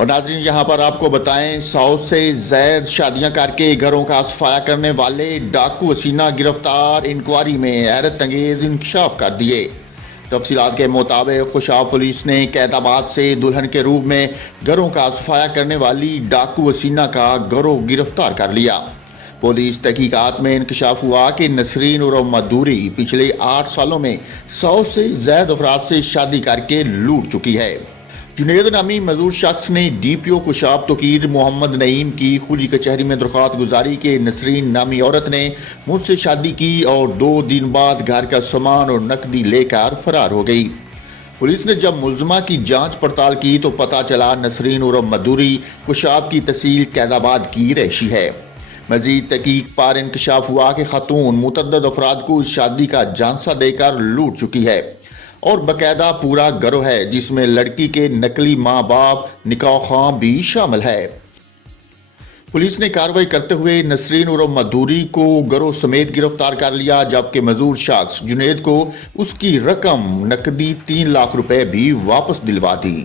اور ناظرین یہاں پر آپ کو بتائیں 100 سے زائد شادیاں کر کے گھروں کا صفایا کرنے والے ڈاکو حسینہ گرفتار، انکوائری میں حیرت انگیز انکشاف کر دیے۔ تفصیلات کے مطابق خوشاب پولیس نے قید آباد سے دلہن کے روپ میں گھروں کا صفایا کرنے والی ڈاکو حسینہ کا گروہ گرفتار کر لیا۔ پولیس تحقیقات میں انکشاف ہوا کہ نسرین اور مدوری پچھلے 8 سالوں میں 100 سے زائد افراد سے شادی کر کے لوٹ چکی ہے۔ جنید نامی مذکور شخص نے ڈی پی او خوشاب توقیر محمد نعیم کی کھلی کچہری میں درخواست گزاری کہ نسرین نامی عورت نے مجھ سے شادی کی اور 2 دن بعد گھر کا سامان اور نقدی لے کر فرار ہو گئی۔ پولیس نے جب ملزمہ کی جانچ پڑتال کی تو پتہ چلا نسرین اور مدوری خوشاب کی تحصیل قید آباد کی رہائشی ہے۔ مزید تحقیق پر انکشاف ہوا کہ خاتون متعدد افراد کو اس شادی کا جھانسا دے کر لوٹ چکی ہے اور باقاعدہ پورا گروہ ہے جس میں لڑکی کے نقلی ماں باپ نکاح خواں بھی شامل ہے۔ پولیس نے کارروائی کرتے ہوئے نسرین اور مدوری کو گروہ سمیت گرفتار کر لیا، جبکہ مذکور شخص جنید کو اس کی رقم نقدی 3 لاکھ روپے بھی واپس دلوا دی۔